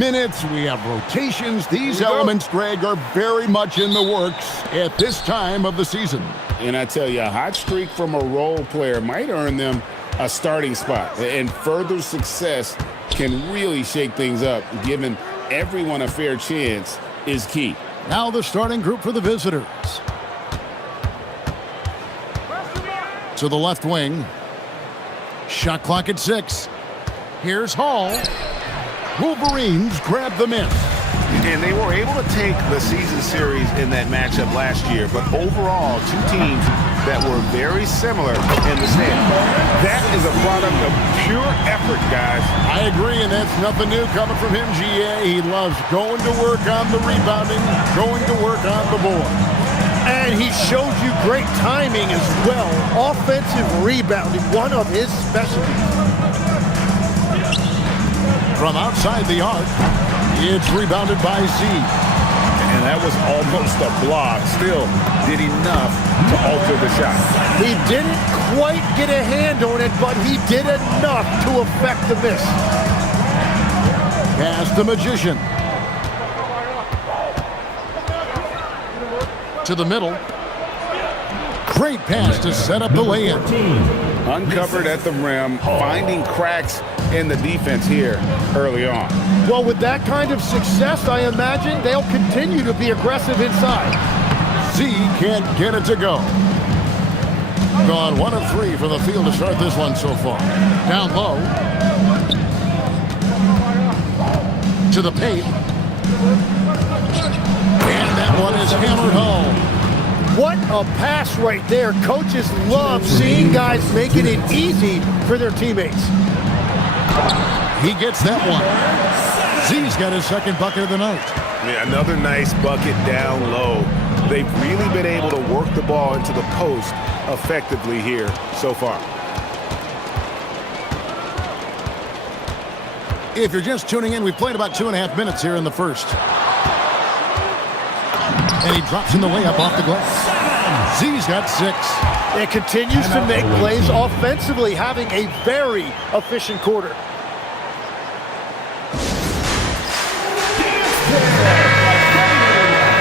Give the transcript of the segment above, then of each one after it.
minutes, we have rotations. These elements, Greg, are very much in the works at this time of the season. And I tell you, a hot streak from a role player might earn them a starting spot. And further success can really shake things up. Giving everyone a fair chance is key. Now the starting group for the visitors. To the left wing. Shot clock at 6. Here's Hall. Wolverines grab the miss. And they were able to take the season series in that matchup last year, but overall, two teams that were very similar in the stand. That is a product of pure effort, guys. I agree, and that's nothing new coming from him, GA. He loves going to work on the rebounding, going to work on the board. And he showed you great timing as well. Offensive rebounding, one of his specialties. From outside the arc, it's rebounded by Z. And that was almost a block. Still did enough to alter the shot. He didn't quite get a hand on it, but he did enough to affect the miss. Pass the Magician. To the middle. Great pass to set up the lay-in. Uncovered at the rim, finding cracks in the defense here early on. Well, with that kind of success, I imagine they'll continue to be aggressive inside. Z can't get it to go. Gone 1 of 3 from the field to start this one so far. Down low. To the paint. And that one is hammered home. What a pass right there. Coaches love seeing guys making it easy for their teammates. He gets that one. Z's got his second bucket of the night. Yeah, another nice bucket down low. They've really been able to work the ball into the post effectively here so far. If you're just tuning in, we've played about 2.5 minutes here in the first. And he drops in the layup off the glass. Z's got 6. It continues to make plays offensively, having a very efficient quarter.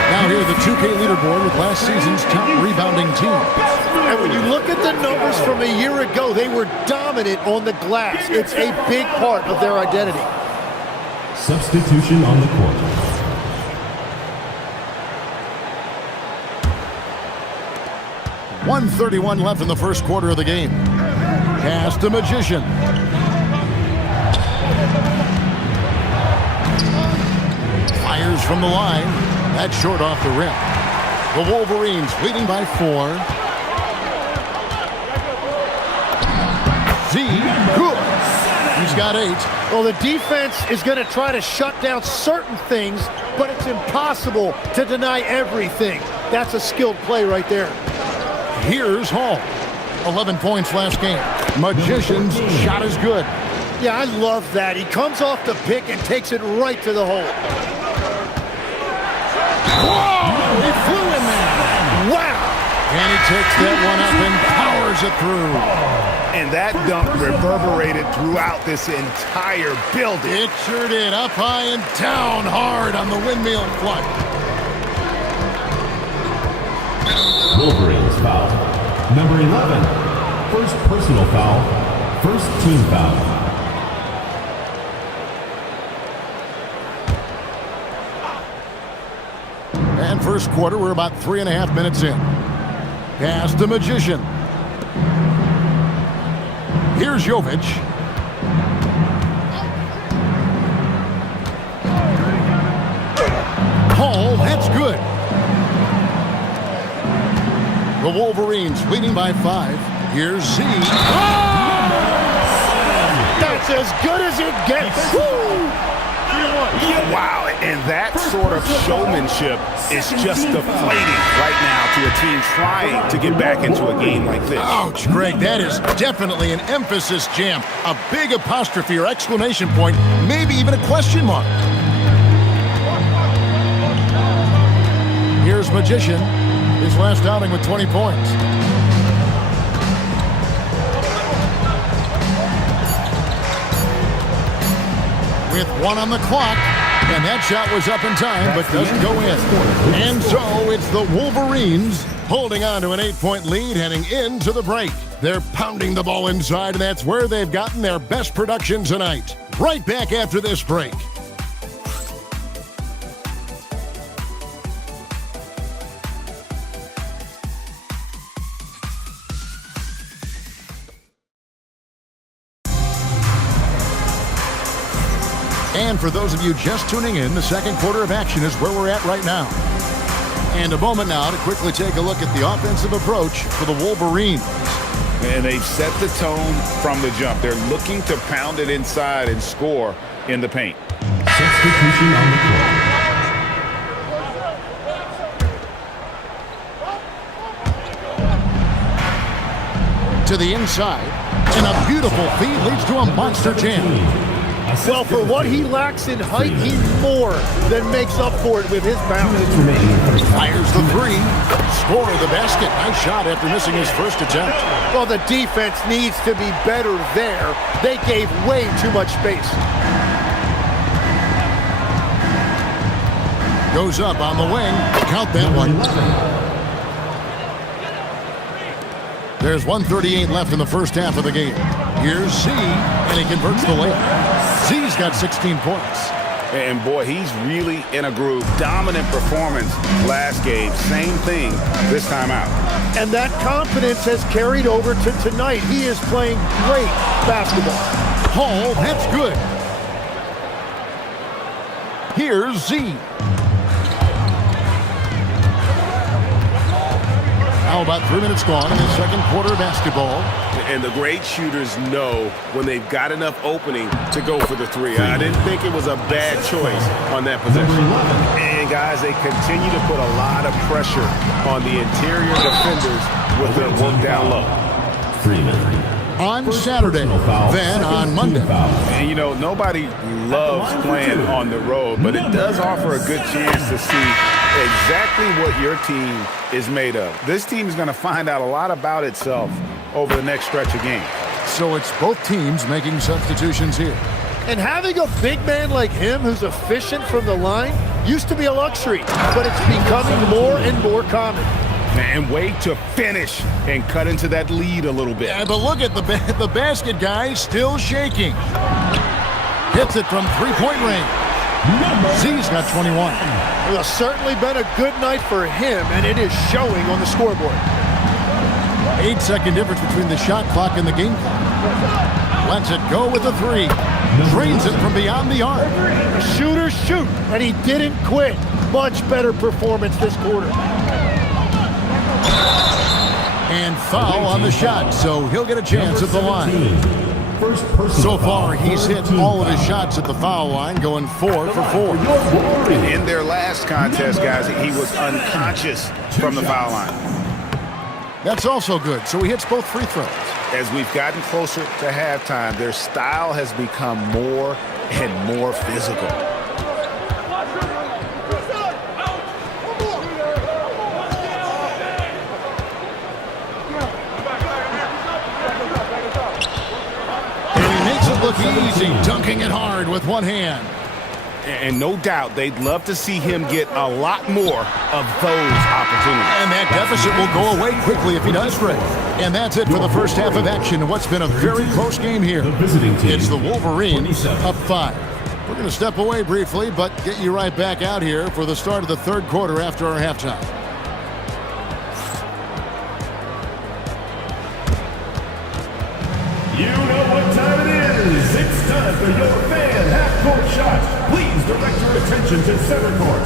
Now here the 2K leaderboard with last season's top rebounding team. And when you look at the numbers from a year ago, they were dominant on the glass. It's a big part of their identity. Substitution on the court. .131 left in the first quarter of the game. Pass to Magician. Fires from the line. That's short off the rim. The Wolverines leading by 4. Z, good. He's got 8. Well, the defense is going to try to shut down certain things, but it's impossible to deny everything. That's a skilled play right there. Here's Hall. 11 points last game. Magician's shot is good. Yeah, I love that. He comes off the pick and takes it right to the hole. Whoa! He flew in there. Wow! And he takes that one up and powers it through. And that dunk reverberated throughout this entire building. It sure did. Up high and down hard on the windmill flight. Wolverines foul. Number 11. First personal foul. First team foul. And first quarter, we're about 3.5 minutes in. Pass the Magician. Here's Jovic. Hall, that's good. The Wolverines leading by 5. Here's Z. Oh! That's as good as it gets. Woo! Wow, and that sort of showmanship is just deflating right now to a team trying to get back into a game like this. Ouch, Greg, that is definitely an emphasis jam. A big apostrophe or exclamation point, maybe even a question mark. Here's Magician, his last outing with 20 points. With 1 on the clock, And that shot was up in time, but doesn't go in. And so it's the Wolverines holding on to an 8-point lead heading into the break. They're pounding the ball inside, and that's where they've gotten their best production tonight. Right back after this break. And for those of you just tuning in, the second quarter of action is where we're at right now. And a moment now to quickly take a look at the offensive approach for the Wolverines. And they've set the tone from the jump. They're looking to pound it inside and score in the paint. Substitution on the court. To the inside, and a beautiful feed leads to a monster jam. Well, for what he lacks in height, he more than makes up for it with his bounce. Fires the three. Score the basket. Nice shot after missing his first attempt. Well, the defense needs to be better there. They gave way too much space. Goes up on the wing. Count that one. There's 1:38 left in the first half of the game. Here's Z, and he converts the layup. Z's got 16 points. And boy, he's really in a groove. Dominant performance last game. Same thing this time out. And that confidence has carried over to tonight. He is playing great basketball. Hall, that's good. Here's Z. Now about 3 minutes gone in the second quarter of basketball. And the great shooters know when they've got enough opening to go for the three. I didn't think it was a bad choice on that possession. And guys, they continue to put a lot of pressure on the interior defenders with their work down low. On Saturday, then on Monday. And you know, nobody loves playing on the road, but it does offer a good chance to see exactly what your team is made of. This team is going to find out a lot about itself over the next stretch of games. So it's both teams making substitutions here. And having a big man like him who's efficient from the line used to be a luxury, but it's becoming more and more common. And wait to finish and cut into that lead a little bit. Yeah, but look at the basket guy still shaking. Hits it from three-point range. Z's got 21. Well, certainly been a good night for him, and it is showing on the scoreboard. 8-second difference between the shot clock and the game clock. Lets it go with a three. Drains it from beyond the arc. Shooters shoot, and he didn't quit. Much better performance this quarter. And foul on the shot, so he'll get a chance at the line. So far, he's hit all of his shots at the foul line, going 4 for 4. In their last contest, guys, he was unconscious from the foul line. That's also good, so he hits both free throws. As we've gotten closer to halftime, their style has become more and more physical. Look easy, dunking it hard with one hand. And no doubt they'd love to see him get a lot more of those opportunities. And that deficit will go away quickly if he does great. And that's it for the first half of action. What's been a very close game here. It's the Wolverines up 5. We're going to step away briefly, but get you right back out here for the start of the third quarter after our halftime. You know what time it is. It's time for your fan half-court shots. Please direct your attention to center court.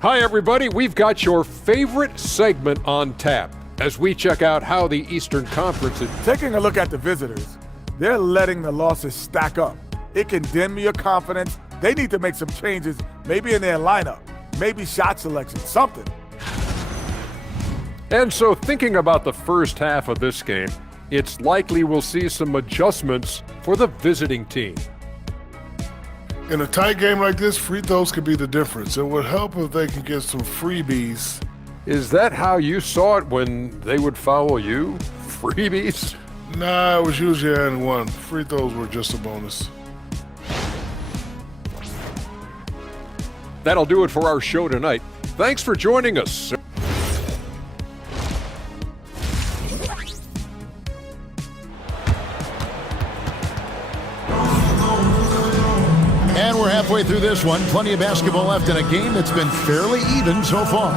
Hi, everybody. We've got your favorite segment on tap as we check out how the Eastern Conference is. Taking a look at the visitors, they're letting the losses stack up. It can dim your confidence. They need to make some changes, maybe in their lineup, maybe shot selection, something. And so thinking about the first half of this game, it's likely we'll see some adjustments for the visiting team. In a tight game like this, free throws could be the difference. It would help if they can get some freebies Is that how you saw it when they would foul you? Freebies? Nah, it was usually and one. Free throws were just a bonus. That'll do it for our show tonight. Thanks for joining us. And we're halfway through this one. Plenty of basketball left in a game that's been fairly even so far.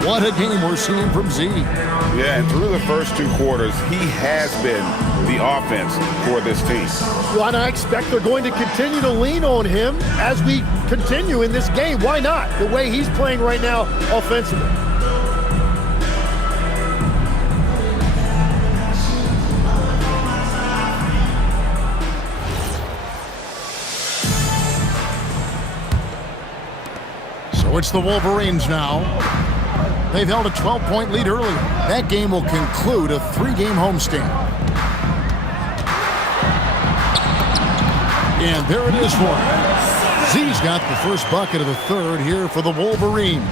What a game we're seeing from Z. Yeah, and through the first 2 quarters, he has been the offense for this team. Well, and I expect they're going to continue to lean on him as we continue in this game. Why not? The way he's playing right now offensively. So it's the Wolverines now. They've held a 12-point lead earlier. That game will conclude a 3-game homestand. And there it is for him. Z's got the first bucket of the third here for the Wolverines.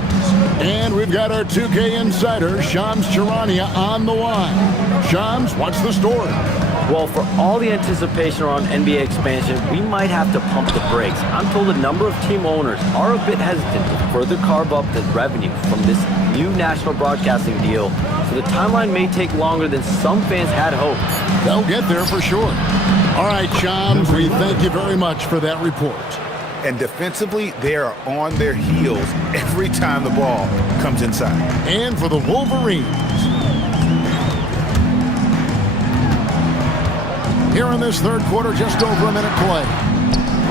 And we've got our 2K insider, Shams Charania, on the line. Shams, what's the story? Well, for all the anticipation around NBA expansion, we might have to pump the brakes. I'm told a number of team owners are a bit hesitant to further carve up the revenue from this new national broadcasting deal, so the timeline may take longer than some fans had hoped. They'll get there for sure. All right, Shams, we thank you very much for that report. And defensively, they are on their heels every time the ball comes inside. And for the Wolverines, here in this third quarter, just over a minute play.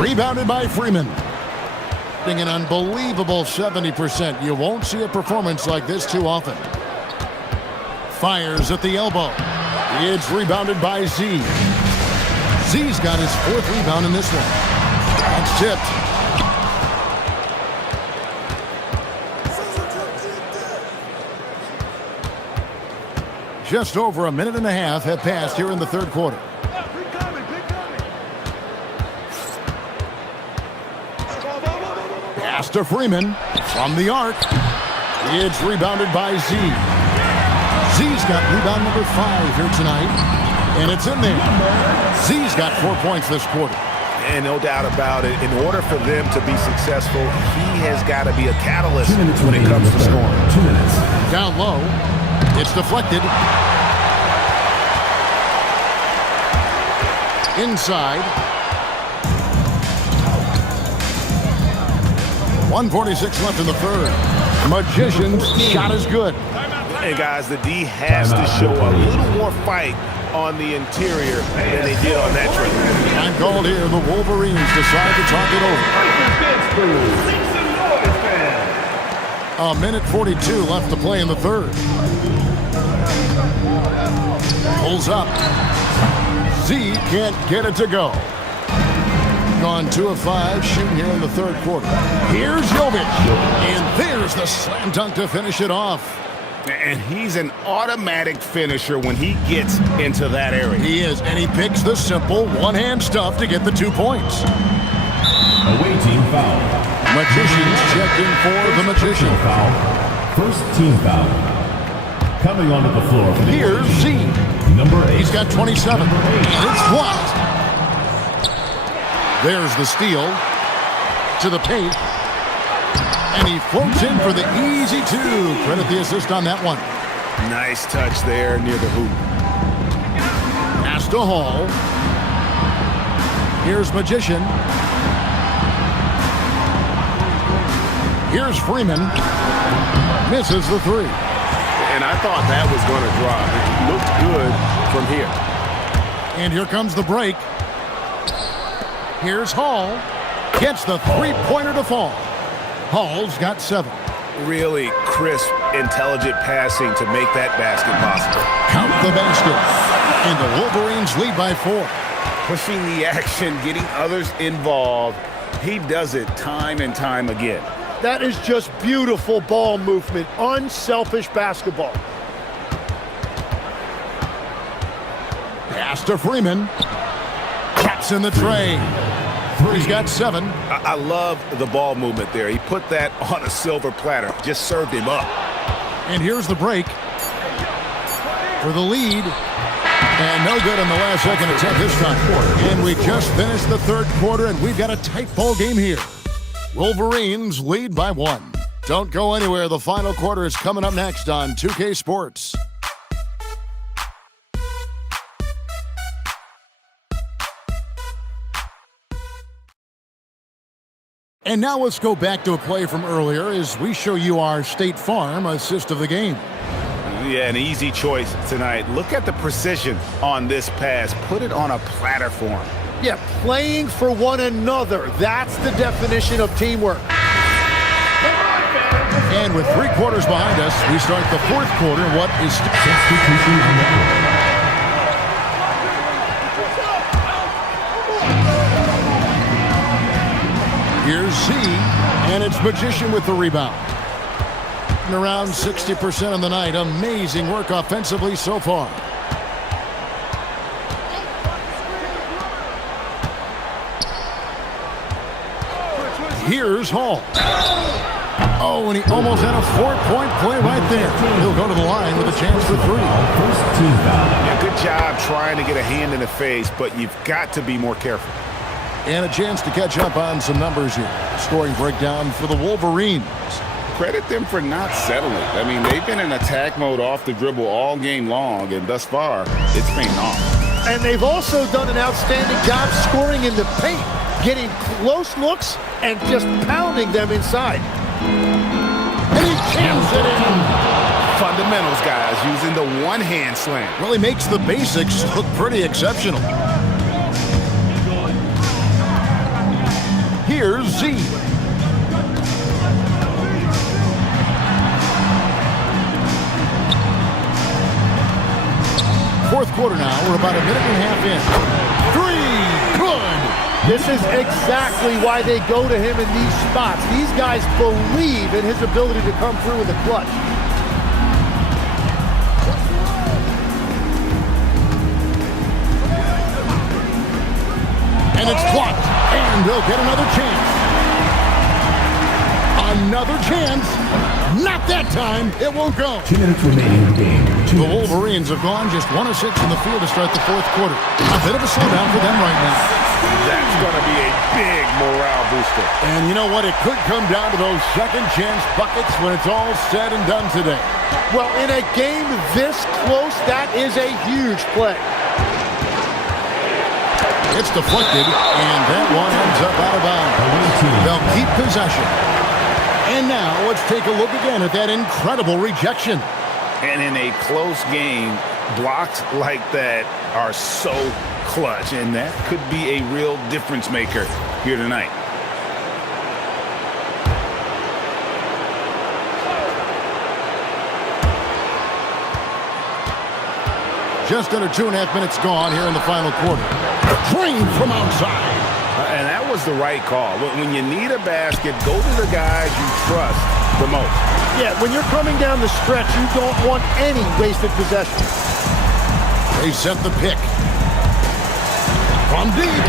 Rebounded by Freeman. An unbelievable 70%. You won't see a performance like this too often. Fires at the elbow. It's rebounded by Z. Z's got his 4th rebound in this one. That's tipped. Just over a minute and a half have passed here in the third quarter. Pass to Freeman from the arc. It's rebounded by Z. Z's got rebound number 5 here tonight, and it's in there. Z's got 4 points this quarter. And no doubt about it, in order for them to be successful, he has got to be a catalyst when it comes to scoring. 2 minutes. Down low. It's deflected. Inside. 1:46 left in the third. Magician's shot is good. And guys, the D has to show a little more fight on the interior than they did on that trip. Time called here. The Wolverines decide to talk it over. A minute 42 left to play in the third. Pulls up. Z can't get it to go. Gone 2 of 5 shooting here in the third quarter. Here's Jovic. And there's the slam dunk to finish it off. And he's an automatic finisher when he gets into that area. He is, and he picks the simple one-hand stuff to get the 2 points. Away team foul. Magicians check in for the Magician. Foul. First team foul. Coming onto the floor. Here's Z. Number 8. He's got 27. And it's blocked. There's the steal. To the paint. And he floats in for the easy 2. Credit the assist on that one. Nice touch there near the hoop. Pass to Hall. Here's Magician. Here's Freeman. Misses the 3. And I thought that was going to drop. It looked good from here. And here comes the break. Here's Hall. Gets the 3-pointer to fall. Hall's got 7. Really crisp, intelligent passing to make that basket possible. Count the basket. And the Wolverines lead by 4. Pushing the action, getting others involved. He does it time and time again. That is just beautiful ball movement, unselfish basketball. Pass to Freeman. Taps in the tray. He's got 7. I love the ball movement there. He put that on a silver platter. Just served him up. And here's the break for the lead. And no good on the last second attempt this time. And we just finished the third quarter, and we've got a tight ball game here. Wolverines lead by 1. Don't go anywhere. The final quarter is coming up next on 2K Sports. And now let's go back to a play from earlier as we show you our State Farm assist of the game. Yeah, an easy choice tonight. Look at the precision on this pass. Put it on a platter form. Yeah, playing for one another. That's the definition of teamwork. And with 3 quarters behind us, we start the fourth quarter. What is substitution on the court? Here's Z, and it's Magician with the rebound. And around 60% of the night. Amazing work offensively so far. Here's Hall. Oh, and he almost had a 4-point play right there. He'll go to the line with a chance for 3. Yeah, good job trying to get a hand in the face, but you've got to be more careful. And a chance to catch up on some numbers here. Scoring breakdown for the Wolverines. Credit them for not settling. I mean, they've been in attack mode off the dribble all game long, and thus far, it's paying off. And they've also done an outstanding job scoring in the paint, getting close looks and just pounding them inside. And he jams it in. Fundamentals, guys, using the one-hand slam. Really makes the basics look pretty exceptional. Here's Z. Fourth quarter now. We're about a minute and a half in. 3. Good. This is exactly why they go to him in these spots. These guys believe in his ability to come through with a clutch. And it's blocked. And they'll get another chance. Another chance. Not that time. It won't go. 2 minutes remaining in the game. The Wolverines have gone just 1 of 6 in the field to start the fourth quarter. A bit of a slowdown for them right now. That's going to be a big morale booster. And you know what? It could come down to those second chance buckets when it's all said and done today. Well, in a game this close, that is a huge play. It's deflected, and that one ends up out of bounds. They'll keep possession. And now let's take a look again at that incredible rejection. And in a close game, blocks like that are so clutch, and that could be a real difference maker here tonight. Just under 2.5 minutes gone here in the final quarter. Drained from outside. And that was the right call. When you need a basket, go to the guys you trust the most. Yeah, when you're coming down the stretch, you don't want any wasted possession. They set the pick. From deep.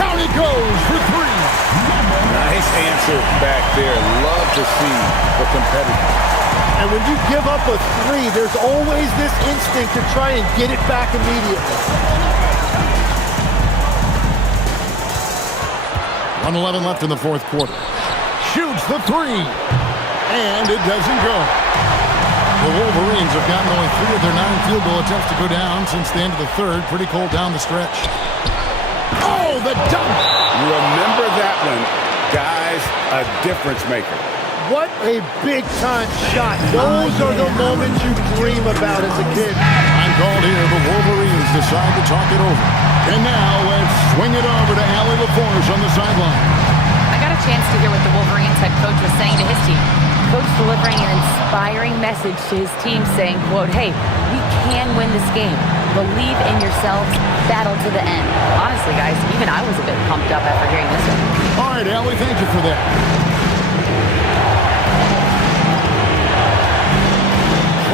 Down it goes for 3. Nice answer back there. Love to see the competitor. And when you give up a 3, there's always this instinct to try and get it back immediately. 1:11 left in the fourth quarter. Shoots the 3. And it doesn't go. The Wolverines have gotten only 3 of their 9 field goal attempts to go down since the end of the third. Pretty cold down the stretch. Oh, the dunk! Remember that one. Guys, a difference maker. What a big-time shot. Those are the moments you dream about as a kid. I'm called here. The Wolverines decide to talk it over. And now let's swing it over to Allie LaForce on the sideline. I got a chance to hear what the Wolverines head coach was saying to his team. Coach delivering an inspiring message to his team saying, quote, hey, we can win this game. Believe in yourselves. Battle to the end. Honestly, guys, even I was a bit pumped up after hearing this one. All right, Allie, thank you for that.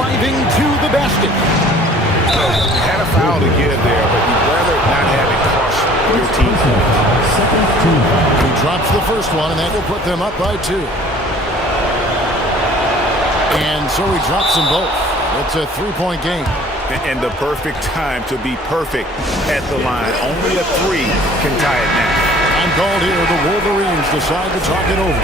Driving to the basket. Had a foul to give there, but you'd rather not have it cost your team. He drops the first one, and that will put them up by 2. And so he drops them both. It's a three-point game. And the perfect time to be perfect at the line. Only a three can tie it now. I'm called here. The Wolverines decide to talk it over.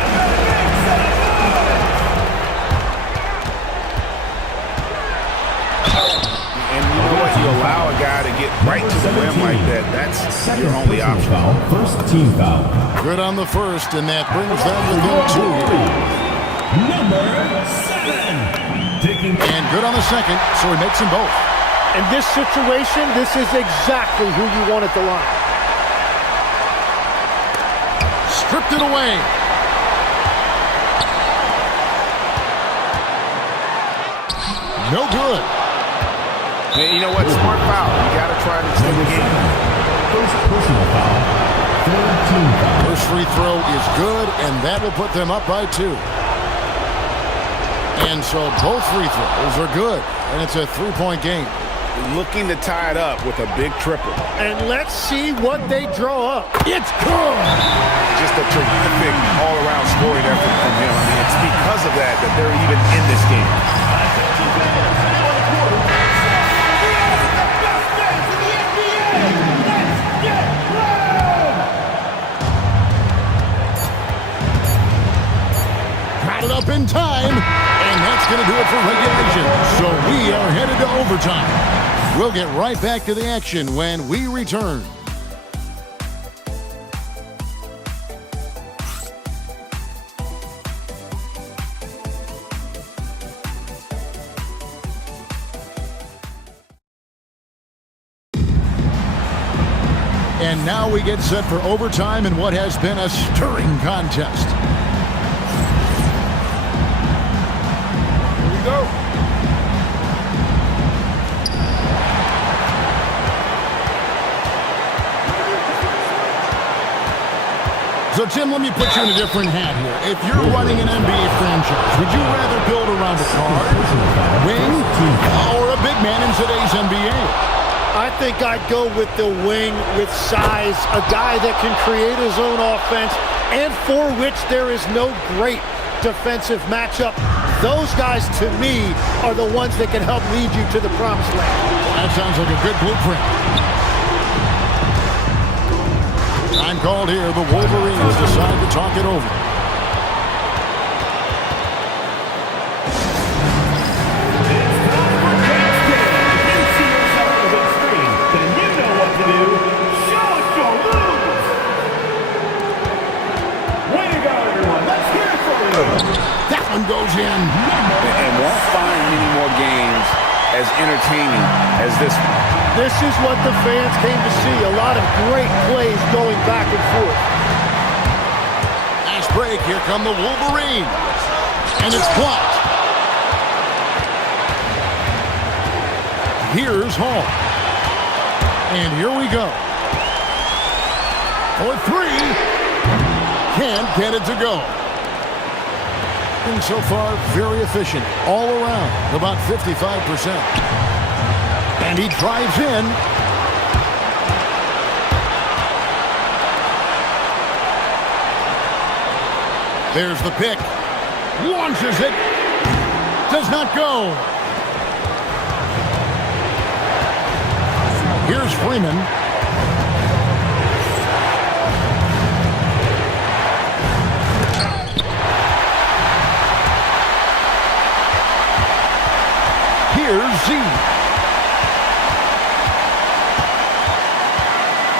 And you know what? You allow a guy to get right to the rim like that. That's your only option. First team foul. Good on the first, and that brings them within two. Number 7. And good on the second, so he makes them both. In this situation, this is exactly who you want at the line. Stripped it away. No good. And you know what? Smart foul. You got to try to extend the game. First personal foul. Third team foul. First free throw is good, and that will put them up by 2. And so both free throws are good, and it's a three-point game. Looking to tie it up with a big triple. And let's see what they draw up. It's good. Just a terrific all-around scoring effort from him. I mean, it's because of that that they're even in this game. Got it up in time, and that's going to do it for regulation. So we are headed to overtime. We'll get right back to the action when we return. And now we get set for overtime in what has been a stirring contest. Here we go. So, Tim, let me put you in a different hat here. If you're running an NBA franchise, would you rather build around a guard, wing, or a big man in today's NBA? I think I'd go with the wing with size, a guy that can create his own offense and for which there is no great defensive matchup. Those guys, to me, are the ones that can help lead you to the promised land. Well, that sounds like a good blueprint. Time called here. The Wolverines decide to talk it over. That one goes in. And won't find many more games as entertaining as this one. This is what the fans came to see. A lot of great plays going back and forth. Nice break. Here come the Wolverines. And it's blocked. Here's Hall. And here we go. For 3. Can't get it to go. And so far, very efficient all around, about 55%. And he drives in. There's the pick. Launches it. Does not go. Here's Freeman. Here's Z.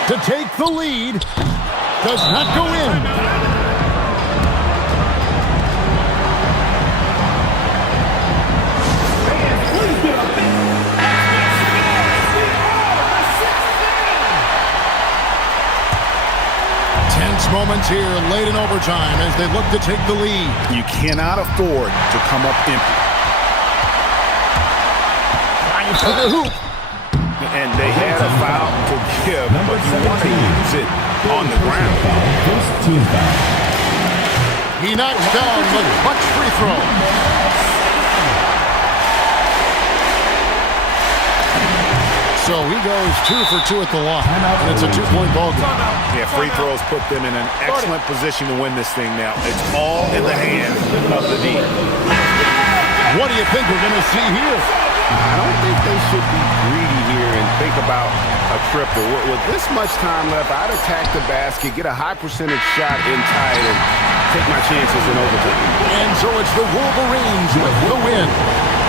To take the lead. Does not go in. Tense moments here late in overtime as they look to take the lead. You cannot afford to come up empty. For the hoop. And they had a foul to give, but you want to use it on the ground. First team foul. He knocks down the clutch free throw. So he goes 2 for 2 at the line, and it's a 2-point ball game. Yeah, free throws put them in an excellent position to win this thing now. It's all in the hands of the D. What do you think we're going to see here? I don't think they should be greedy here and think about a triple. With this much time left, I'd attack the basket, get a high percentage shot in tight, and take my chances in overtime. And so it's the Wolverines with the win.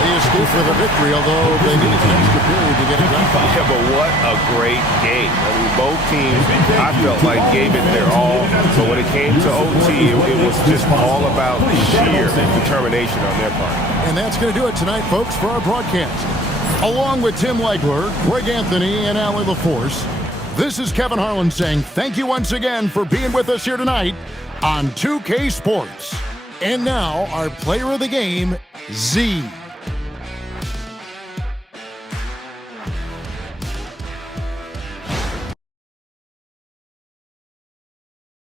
They escaped with a victory, although they needed an extra period to get it done. Yeah, but what a great game. I mean, both teams, I felt like, gave it their all. But when it came to OT, it was just all about sheer determination on their part. And that's going to do it tonight, folks, for our broadcast. Along with Tim Legler, Greg Anthony, and Allie LaForce, this is Kevin Harlan saying thank you once again for being with us here tonight on 2K Sports. And now, our player of the game, Z.